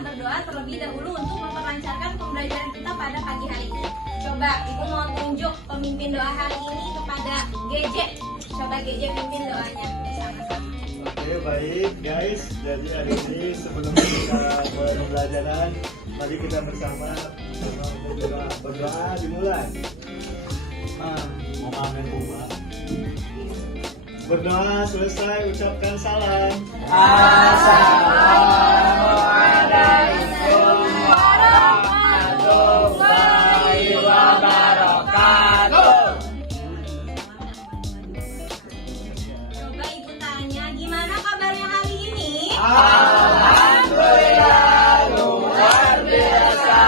berdoa terlebih dahulu untuk memperlancarkan pembelajaran kita pada pagi hari ini. Coba Ibu mau tunjuk pemimpin doa hari ini kepada GJ. Coba GJ pimpin doanya bersama-sama. Oke, baik guys. Jadi hari ini sebelum kita mulai pembelajaran, mari kita bersama berdoa dimulai. Mau pamer bunga. Berdoa selesai, ucapkan salam. Assalamualaikum warahmatullahi wabarakatuh. Coba Ibu tanya, gimana kabarnya hari ini? Alhamdulillah, luar biasa.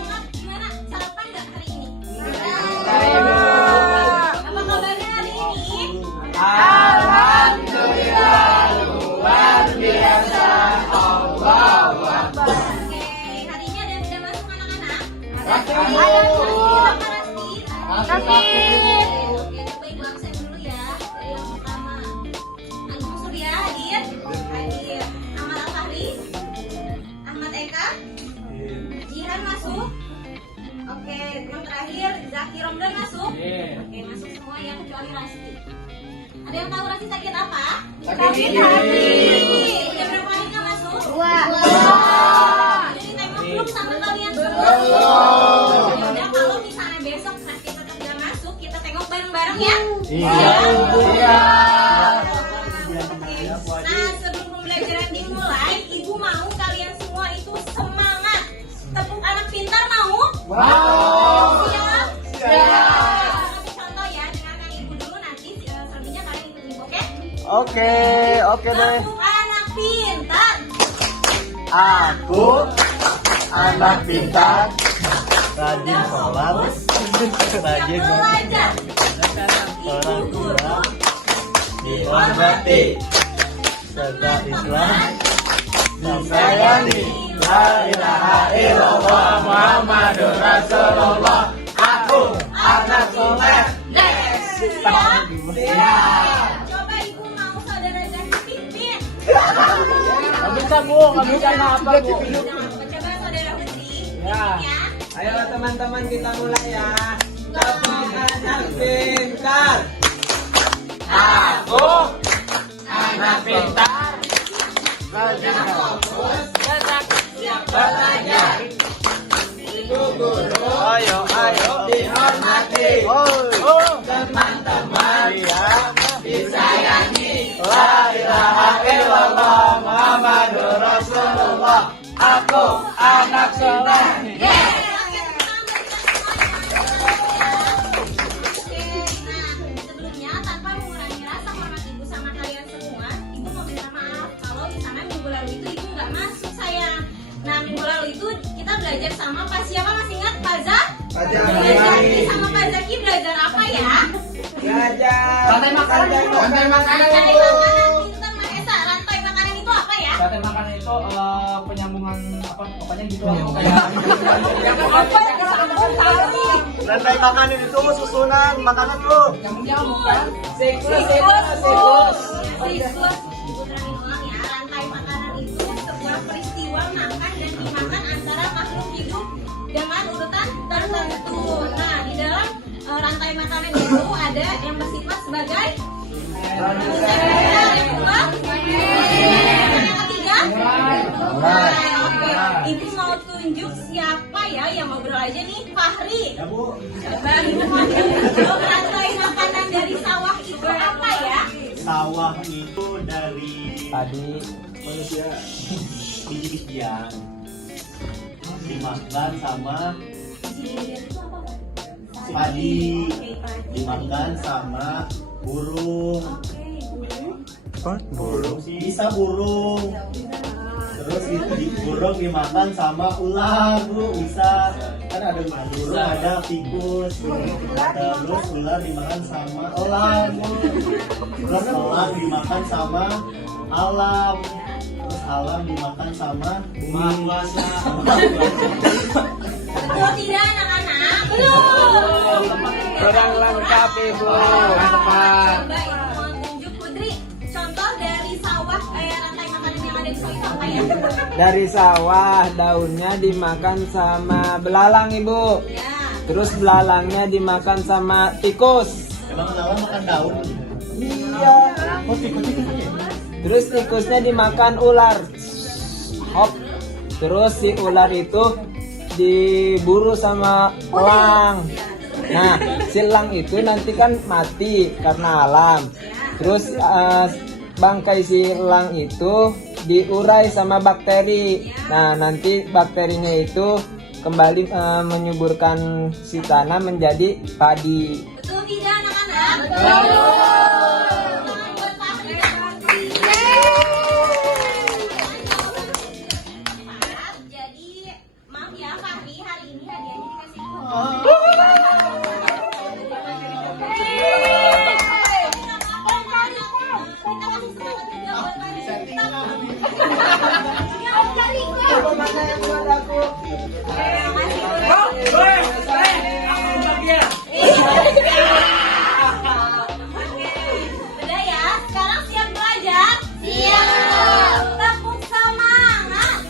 Semangat. Gimana? Sarapan nggak hari ini? Apa kabarnya hari ini? Alhamdulillah, luar biasa. Allahu Akbar. Oke, hari ini ada yang sudah masuk anak-anak? Ada. Oke, coba Ibu absen dulu ya. Yang pertama, Agung Surya hadir. Hadir. Ahmad Al-Fahri. Ahmad Eka. Jihan masuk. Oke, yang terakhir Zaki Romdan masuk. Oke, masuk semua ya kecuali Rasti. Ada yang tahu Rasti sakit apa? Sakit hati. Udah berapa hari nggak masuk? Dua. Jadi tengok belum sama kalian semua. Udah kalau misalnya besok Rasti tetap nggak masuk, kita tengok bareng-bareng ya. Iya. Nah, sebelum pembelajaran dimulai, Ibu mau kalian semua itu semangat. Tepuk anak pintar mau? Wow. Siap? Siap. Satu contoh ya, dengarkan Ibu dulu nanti selebihnya kalian ikut Ibu, oke? Oke deh. Tepuk anak pintar. Aku anak pintar, rajin sholat, rajin Belajar. orang Ibu tua, guru. dihormati, serta Islam disayangi. La ilaha illallah Muhammadur Rasulullah. Aku anak soleh. Next. Siap? Coba Ibu mau saudara Zaki pimpin. Nggak bisa bu, nggak bisa apa bu. Coba saudara Putri. Ya. Ya. Ayo teman-teman kita mulai ya. Tepuk anak pintar. Aku anak pintar, Rajin fokus, Siap belajar. Ibu guru, ayo dihormati. Teman-teman disayangi. La ilaha illallah Muhammadur Rasulullah. Aku anak soleh. Sebelumnya tanpa mengurangi rasa hormat Ibu sama kalian semua, Ibu mau minta maaf kalau misalnya minggu lalu itu Ibu nggak masuk sayang. Nah minggu lalu itu kita belajar sama Pak siapa masih ingat Pak Zak? Pak Zaki sama Pak Zaki belajar apa ya? Belajar. Rantai makanan. Rantai makanan. Pintar Mahesa. Rantai makanan itu apa ya? Rantai makanan itu penyambungan apa pokoknya gitu. Rantai makanan itu susunan makanan lu. Nyambung kan? Siklus. Siklus. Ibu terangin ulang ya. Rantai makanan itu sebuah peristiwa makan dan dimakan antara makhluk hidup dengan urutan tertentu. Nah, di dalam rantai makanan itu ada yang bersifat sebagai yang kedua, yang ketiga. Oke, Ibu mau tunjuk siapa ya yang ngobrol aja nih, Fahri. Ya bu. Coba Ibu mau tunjuk rantai makanan dari sawah itu apa ya? Sawah itu dari Tadi manusia biji-bijian dimakan sama padi, dimakan sama burung. Burung bisa burung. Terus burung dimakan sama ular, bu bisa. Kan ada burung, ada tikus. Terus ular dimakan sama elang, bu. Terus elang dimakan sama alam. Terus alam dimakan sama bumi. Betul tidak anak-anak? Belum. Kurang lengkap ibu. Coba Ibu mau tunjuk Putri contoh dari sawah rantai makanan yang ada Benso itu apa ya? Dari sawah, daunnya dimakan sama belalang, Ibu. Ya. Terus belalangnya dimakan sama tikus. Emang lawan makan daun? Iya. Oh, tikus-tikus aja. Terus tikusnya dimakan ular. Hop. Terus si ular itu diburu sama elang. Nah, si elang itu nanti kan mati karena alam. Terus bangkai si elang itu diurai sama bakteri. Nah, nanti bakterinya itu kembali menyuburkan si tanah menjadi padi. Betul tidak anak-anak? Betul. Buat Fahri dan Fahri. Jadi maaf ya Fahri, hari ini hadiahnya dikasih Apa mana yang buat aku? Udah ya, sekarang siap belajar? Siap. Tepuk semangat.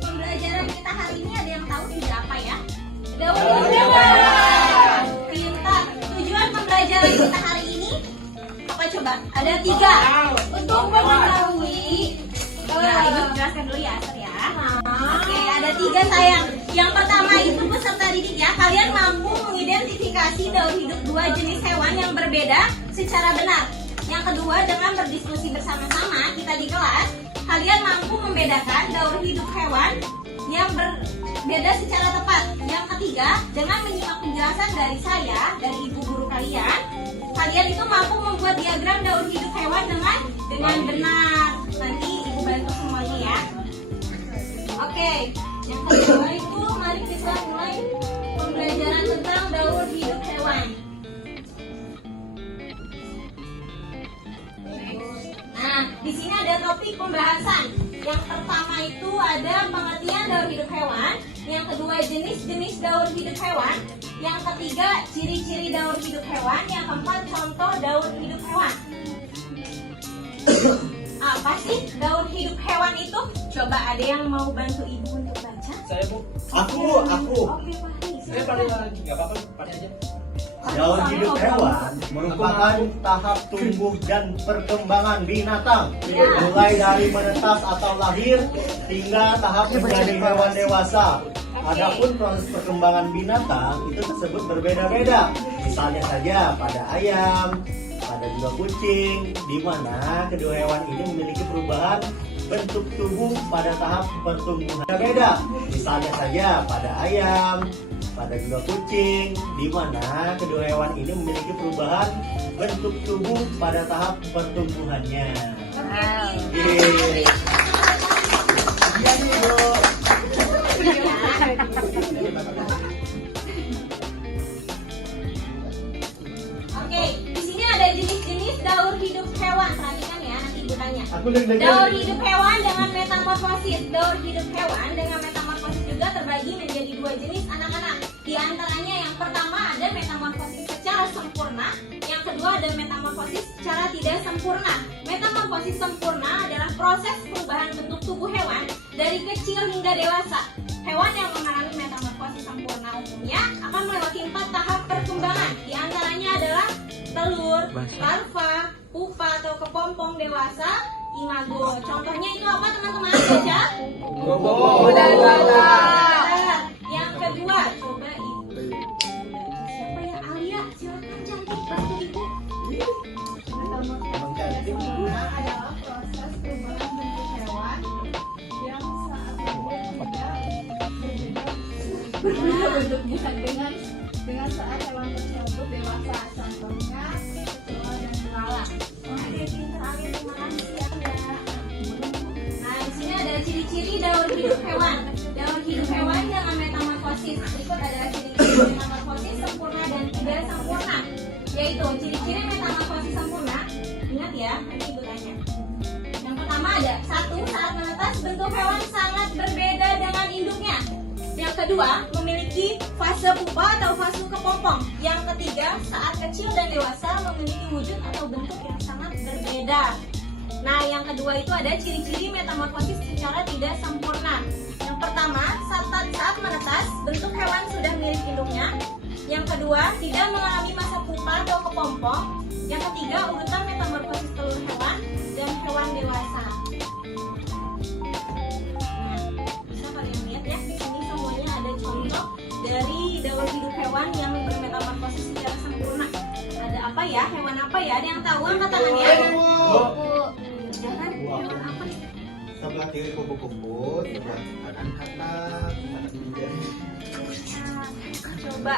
Pembelajaran kita hari ini ada yang tahu tidak apa ya? Daun hewan. Pintar. Tujuan pembelajaran kita hari ini apa coba? Ada 3. Untuk mengetahui. Nah, Ibu jelaskan dulu ya, Asar ya. Oke, ada 3 sayang. Yang pertama itu peserta didik ya, kalian mampu mengidentifikasi daur hidup 2 jenis hewan yang berbeda secara benar. Yang kedua, dengan berdiskusi bersama-sama kita di kelas, kalian mampu membedakan daur hidup hewan yang berbeda secara tepat. Yang ketiga, dengan menyimak penjelasan dari saya, dari ibu guru kalian, kalian itu mampu membuat diagram daur hidup hewan dengan benar. Nanti ibu bantu semuanya ya. Oke, yang kedua itu mari kita mulai pembelajaran tentang daur hidup hewan. Nah, di sini ada topik pembahasan. Yang pertama itu ada pengertian daur hidup hewan. Yang kedua jenis-jenis daur hidup hewan. Yang ketiga ciri-ciri daur hidup hewan. Yang keempat contoh daur hidup hewan. Apa sih daur hidup hewan itu? Coba ada yang mau bantu ibu untuk baca? Saya Bu. Aku. Oke, Fahri. Saya paling lagi. Gak apa-apa, paling aja. Daur hidup hewan merupakan tahap tumbuh dan perkembangan binatang, mulai dari menetas atau lahir hingga tahap menjadi hewan dewasa. Adapun proses perkembangan binatang itu tersebut berbeda-beda. Misalnya saja pada ayam, pada juga kucing, di mana kedua hewan ini memiliki perubahan bentuk tubuh pada tahap pertumbuhan berbeda. Misalnya saja pada ayam, pada juga kucing, di mana kedua hewan ini memiliki perubahan bentuk tubuh pada tahap pertumbuhannya. Yeay. Iya nih, Bu. Oke, di sini ada jenis-jenis daur hidup hewan. Perhatikan ya, nanti ibu tanya. Aku deg-degan. Daur hidup hewan dengan metamorfosis. Daur hidup hewan dengan metamorfosis juga terbagi menjadi 2 jenis anak-anak. Di antaranya yang pertama ada metamorfosis secara sempurna, yang kedua ada metamorfosis secara tidak sempurna. Metamorfosis sempurna adalah proses perubahan bentuk tubuh hewan dari kecil hingga dewasa. Hewan yang mengalami metamorfosis sempurna umumnya akan melewati 4 tahap perkembangan. Di antaranya adalah telur, larva, pupa atau kepompong dewasa, imago. Contohnya itu apa teman-teman? Baca. Yang kedua, coba ibu. Siapa ya? Alia, silakan cantik bantu ibu. Emang cantik. Adalah proses perubahan bentuk hewan yang saat berbeda bentuknya dengan saat hewan tersebut dewasa. Contohnya kecoa dan belalang. Oke, pintar Alia, terima kasih ya. Nah, di sini ada ciri-ciri daur hidup hewan. Daur hidup hewan dengan metamorfosis. Berikut adalah ciri-ciri metamorfosis sempurna dan tidak sempurna. Yaitu ciri-ciri metamorfosis sempurna. Ingat ya, nanti ibu tanya. Yang pertama ada 1. Saat menetas bentuk hewan sangat berbeda dengan induknya. Yang kedua memiliki fase pupa atau fase kepompong. Yang ketiga saat kecil dan dewasa memiliki wujud atau bentuk yang sangat berbeda. Nah, yang kedua itu ada ciri-ciri metamorfosis secara tidak sempurna. Yang pertama, saat menetas, bentuk hewan sudah mirip induknya. Yang kedua, tidak mengalami masa pupa atau kepompong. Yang ketiga, urutan metamorfosis telur hewan dan hewan dewasa. Nah, bisa kalian lihat ya, di sini semuanya ada contoh dari daur hidup hewan yang bermetamorfosis secara sempurna. Ada apa ya? Hewan apa ya? Ada yang tahu angkat tangannya? Jangan hewan apa nih? Sebelah kiri kupu-kupu, sebelah kanan katak, kanan bidan. Coba,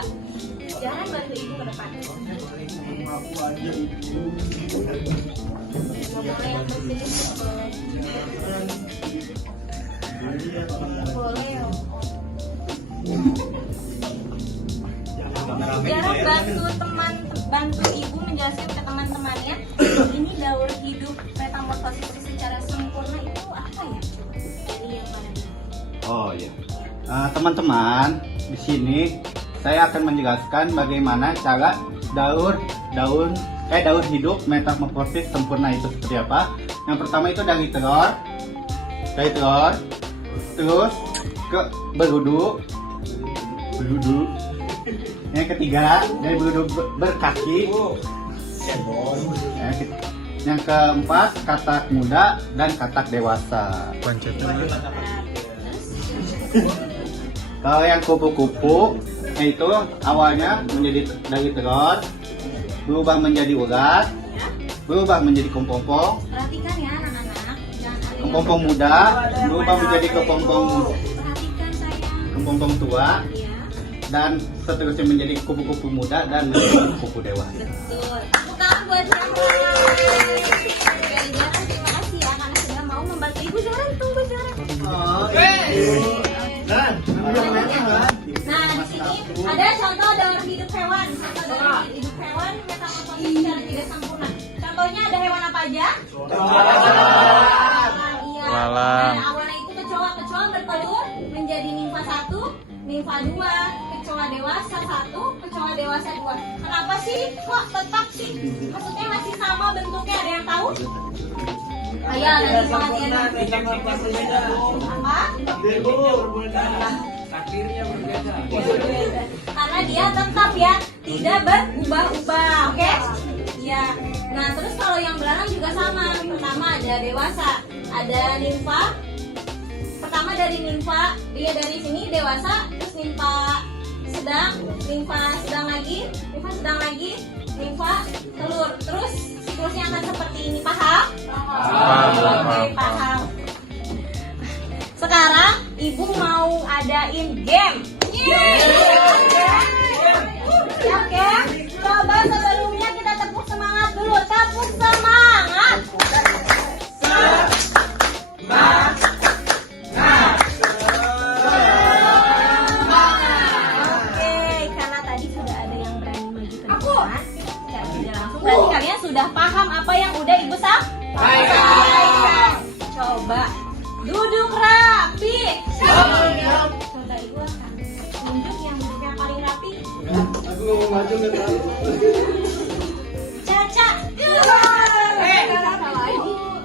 jangan bantu ibu ke depan. Aku aja ibu. Boleh yang bersih. Boleh. Jarang bantu ibu menjelaskan ke teman-temannya. Ini daur hidup metamorfosis secara sempurna itu apa ya? Ini yang mana? Oh ya, teman-teman, di sini saya akan menjelaskan bagaimana cara daur hidup metamorfosis sempurna itu seperti apa. Yang pertama itu dari telur, terus ke berudu. Yang ketiga dari berudu berkaki. Yang keempat katak muda dan katak dewasa. Kalau yang kupu-kupu itu awalnya menjadi dari telur, berubah menjadi ular, berubah menjadi kepompong, Perhatikan ya anak-anak. Jangan ada yang kepompong muda, berubah menjadi kepompong Perhatikan sayang. tua, Ya, dan seterusnya menjadi kupu-kupu muda dan menjadi kupu dewasa. betul. Tepuk tangan buat Zahra. Zahra, terima kasih ya karena sudah mau membantu ibu. Zahra, tunggu Zahra. Dan, Nah, di sini ada contoh daur hidup hewan. Contoh daur hidup hewan metamorfosis secara tidak sempurna. Contohnya ada hewan apa aja? Iya. Walang. Nah, awalnya itu kecoa bertelur menjadi nimfa 1, nimfa 2, kecoa dewasa 1, kecoa dewasa 2. Kenapa sih kok tetap sih? Maksudnya masih sama bentuknya, ada yang tahu? Ayo, nanti pengertian. Apa? Karena dia tetap ya, tidak berubah-ubah, oke? Iya. Nah, terus kalau yang belalang juga sama. Pertama ada dewasa, ada nimfa. Pertama dari nimfa, dia dari sini dewasa, terus nimfa sedang lagi, nimfa telur. Terus siklusnya akan seperti ini, paham? Oke, paham. Sekarang ibu mau adain game. Siap game? Coba sebelumnya kita tepuk semangat dulu. Tepuk semangat. Oke, karena tadi sudah ada yang berani maju ke depan. Secara tidak langsung berarti kalian sudah paham apa yang udah ibu sampaikan. Coba duduk rapi. Coba ibu akan tunjuk yang duduknya paling rapi. aku mau maju ke depan. Caca.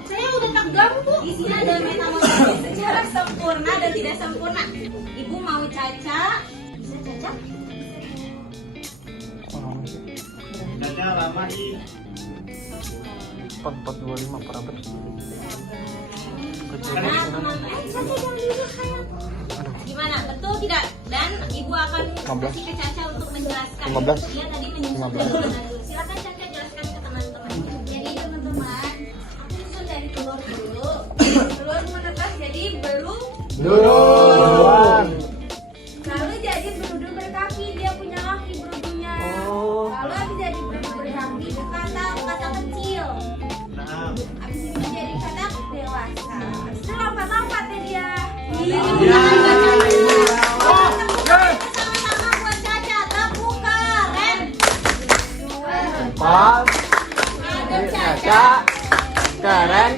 Saya udah tegang bu. Di sini ada metamorfosis secara sempurna dan tidak sempurna. Ibu mau Caca? Bisa Caca? Datanya lama sih. 425 per abad. Nah, teman-teman, Caca jangan duduk sayang. Gimana? Betul tidak? Dan ibu akan kasih ke Caca untuk menjelaskan. 15. Dia tadi menyusun dari mana dulu. Silakan Caca jelaskan ke teman-teman. Jadi teman-teman, aku susun dari telur dulu. Telur menetas jadi belum. Lalu jadi berudu berkaki, dia punya kaki berudunya. Lalu habis jadi berudu berkaki, kata kecil. Nah, Habis itu jadi kata dewasa. Habis itu lompat-lompat deh dia. Sama-sama buat Caca, tepuk keren. Adem Caca. Keren.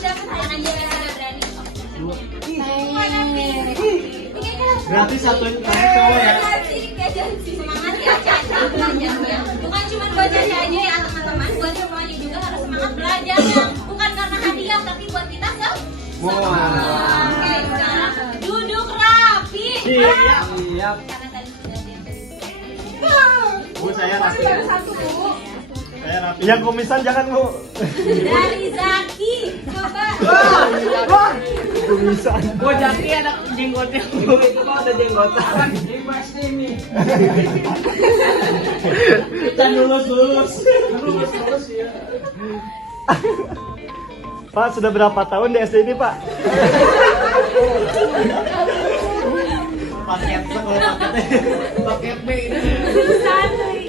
Dapat tangan dia. Berarti satu cowok ya. Semangat ya Caca belajarnya. Bukan cuma buat Caca aja ya teman-teman, buat semuanya juga harus semangat belajar ya. Bukan karena hadiah tapi buat kita semua. Oke, sekarang duduk rapi. Siap. Karena tadi sudah ada yang tadi. Bu, saya rapi. Baru satu, Bu. Saya rapi. Yang kumisan jangan, Bu. Dari Zaki, coba. Kumisan. Gua Jaki ada jenggotnya. Ibu itu kok ada jenggotan. Ini pasti nih. Kita lulus ya. Pak, sudah berapa tahun di SD ini, Pak? Paket sekolah paketnya. Paket B ini. Santri.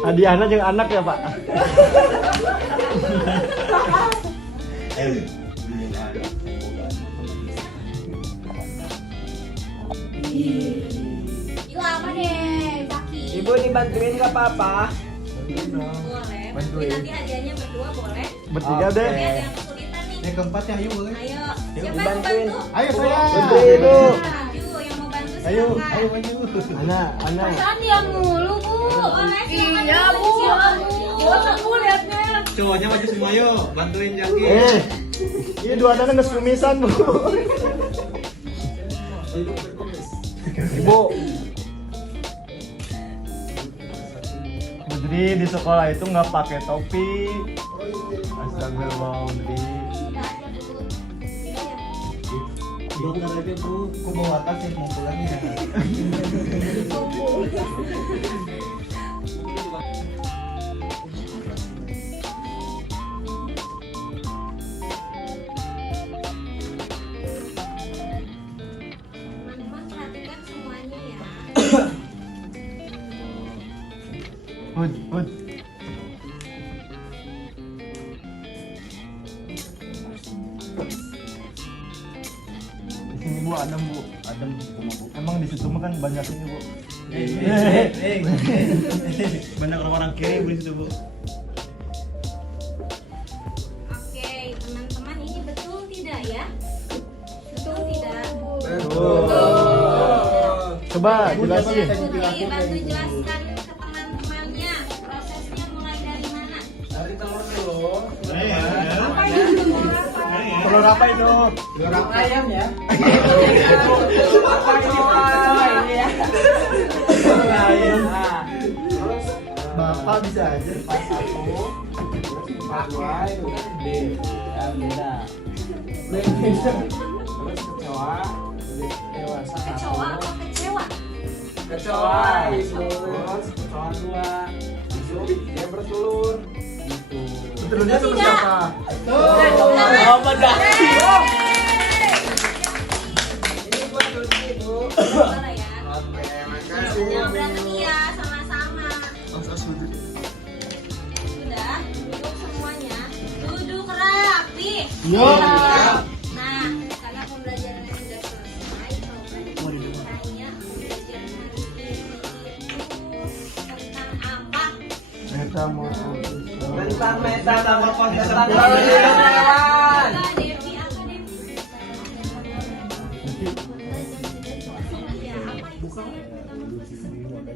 Hadiahnya jeung anak ya, Pak? Yuk apa deh, Zaki? Ibu dibantuin nggak apa-apa? Boleh. Nanti hadiahnya berdua boleh. Bertiga Oke. deh. Tapi ada yang kesulitan nih. Yang keempat ya, ayo boleh. Ayo, siapa yang mau dibantuin. bantu? Ayo saya. Bantuin, Ibu. Ayo, yang mau bantu silakan. Ayo maju. Anak. Perasaan dia mulu, Bu. Iya, Bu. Bosan, Bu, liatnya. Cowoknya maju semua yuk, bantuin Jaki. Iya dua anak nggak kumisan, Bu. Ibu. Budri di sekolah itu nggak pakai topi. Astagfirullah, Budri. Dokter aja Bu, aku bawa tas yang mau pulang ya. Teman-teman perhatikan semuanya ya. Bud. Di sini Bu, adem Bu. Adem Emang di situ mah kan banyak ini Bu. Banyak orang-orang kiri Bu di situ Bu. Oke, teman-teman ini betul tidak ya? Betul tidak? Coba jelasin. Putri, bantu jelaskan ke teman-temannya prosesnya mulai dari mana? Dari telur dulu. Apa itu? Telur apa itu? Telur ayam ya. Apa ini ya? Telur ayam. Nah, terus Bapak bisa aja. pas satu, pas dua itu kan B. Ya beda. Terus kecoa, dewasa Kecoa satu. atau kecewa? Kecoa itu terus kecoa dua itu dia bertelur gitu. Telurnya Itu telur tidak. siapa? Apa Jaki? Ini buat Dodi Bu. Boleh ya. Oke, Jangan berantem ya, sama-sama. Sudah, duduk semuanya. Duduk rapi. Siap. Nah, karena pembelajaran sudah selesai, coba ditanya pembelajaran hari ini itu tentang apa? Tentang metamorfosis tentang hidup hewan. Apa, Devi? Apa, Devi? Ya, apa itu sih? Metamorfosis itu contoh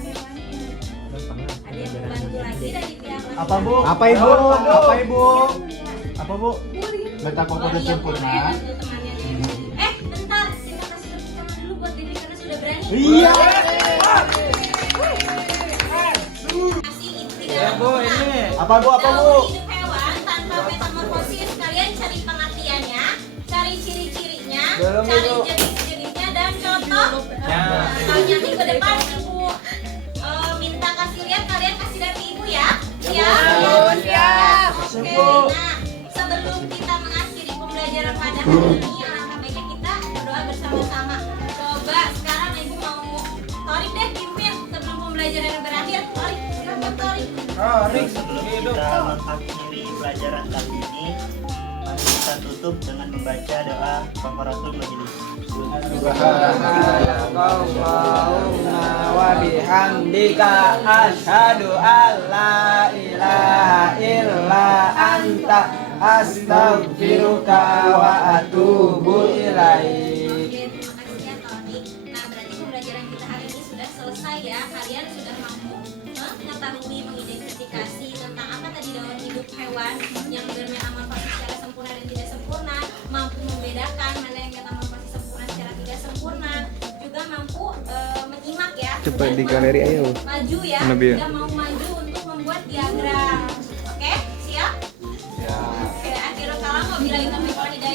hewannya. Ada yang membantu lagi dari pihak lain? Apa Bu? Apa Ibu? Apa Ibu? Apa Bu? Metamorfosis sempurna. Bantu temannya Devi. Bentar, kita kasih tepuk tangan dulu buat Devi karena sudah berani. Iya. Kasih itu tidak Bu, ini. Apa Bu? Apa Bu? Daur hidup hewan tanpa metamorfosis. Kalian cari pengertiannya, cari ciri-cirinya, Belum, cari Ibu. jenis-jenisnya dan contoh. Ya. Soalnya minggu depan Ibu minta kasih lihat, kalian kasih lihat ke Ibu ya. Siap? Siap. Oke. Nah, sebelum kita mengakhiri pembelajaran pada hari ini, alangkah baiknya kita berdoa bersama-sama. Coba sekarang Ibu mau Torik deh pimpin sebelum pembelajaran berakhir. Torik, silakan Torik. Sebelum kita mengakhiri pelajaran kali ini, mari kita tutup dengan membaca doa Kafaratul Majelis. Subhanallahumma wa bihamdika asyhadu an la ilaha illa anta astaghfiruka wa atubu ilaik. Oke, terima kasih ya Tony. Nah, berarti pembelajaran kita hari ini sudah selesai ya. Kalian sudah mampu mengetahui, mengidentifikasi tentang apa tadi daur hidup hewan yang bermetamorfosis secara sempurna dan tidak sempurna, mampu membedakan mana yang metamorfosis sempurna secara tidak sempurna, juga mampu menyimak ya. Cepat dan di galeri, ayo. Maju ya, Nabil. sudah mau maju untuk membuat diagram. Oke, siap? Ya. Oke, akhirul kalam wabillahi taufiq wal hidayah.